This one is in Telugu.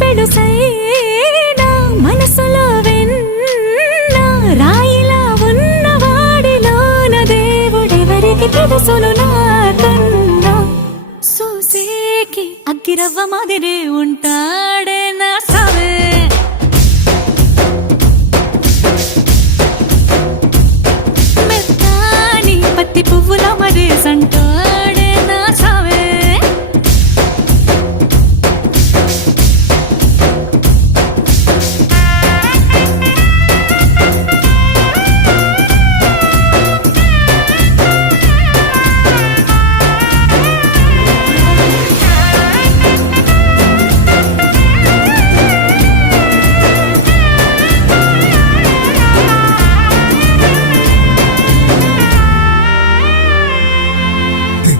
పెడుసైనా మనసులో వెన్న రాయిలా ఉన్నవాడిలోన దేవుడెవరికి తెలుసును నాకన్నా. సూసేకి అగ్గిరవ్వ మాదిరే ఉంటా